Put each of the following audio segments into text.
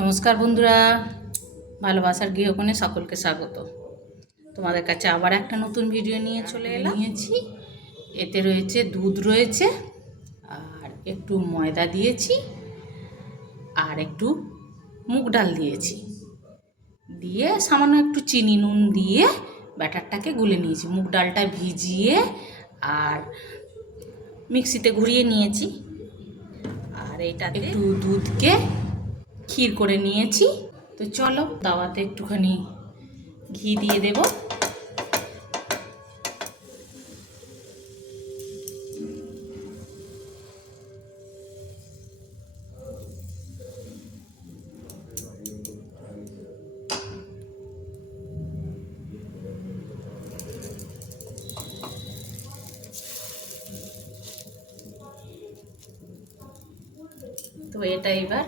নমস্কার বন্ধুরা ভালোবাসার গৃহকোণে সকলকে স্বাগত। তোমাদের কাছে আবার একটা নতুন ভিডিও নিয়ে চলে এলাম। নিয়েছি। এতে রয়েছে দুধ রয়েছে আর একটু ময়দা দিয়েছি আর একটু মুগ ডাল দিয়েছি। দিয়ে সামান্য একটু চিনি নুন দিয়ে ব্যাটারটাকে গুলে নিয়েছি। মুগ ডালটা ভিজিয়ে আর মিক্সিতে ঘুরিয়ে নিয়েছি। আর এইটাতে একটু দুধকে ক্ষীর করে নিয়েছি। তো চলো দাওয়াতে একটুখানি ঘি দিয়ে দেব। তো এটা এবার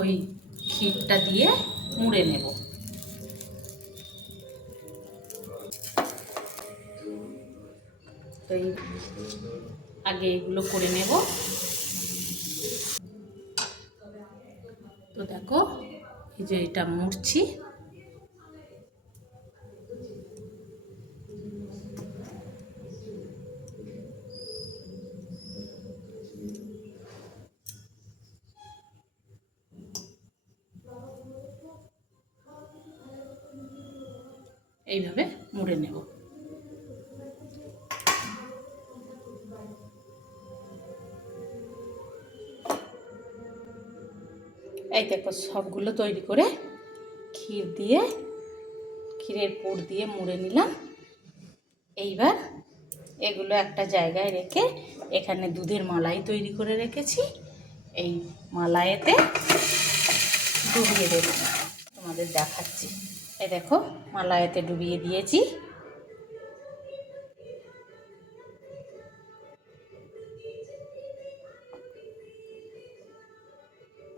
ওই ক্ষীরটা দিয়ে মুড়ে নেব। তো আগে এগুলো করে নেব। তো দেখো, এই যে এটা মুড়ছি। এইভাবে মুড়ে নেব। এই দেখো সবগুলো তৈরি করে ক্ষীর দিয়ে, ক্ষীরের পুর দিয়ে মুড়ে নিলাম। এইবার এগুলো একটা জায়গায় রেখে এখানে দুধের মালাই তৈরি করে রেখেছি। এই মালাইতে ডুবিয়ে দেব। তোমাদের দেখাচ্ছি। এই দেখো মালায়াতে ডুবিয়ে দিয়েছি।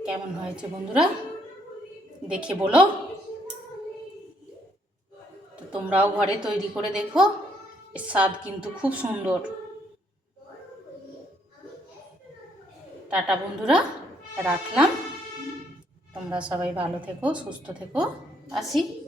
কেমন হয়েছে বন্ধুরা? দেখে বলো। তো তোমরাও ঘরে তৈরি করে দেখো, এর স্বাদ কিন্তু খুব সুন্দর। টাটা বন্ধুরা, রাখলাম। তোমরা সবাই ভালো থেকো, সুস্থ থেকো। আসি।